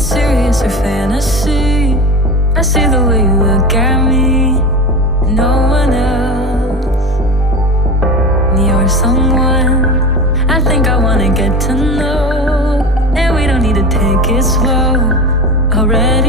serious or fantasy? I see the way you look at me, no one else. You're someone I think I wanna get to know, and we don't need to take it slow already.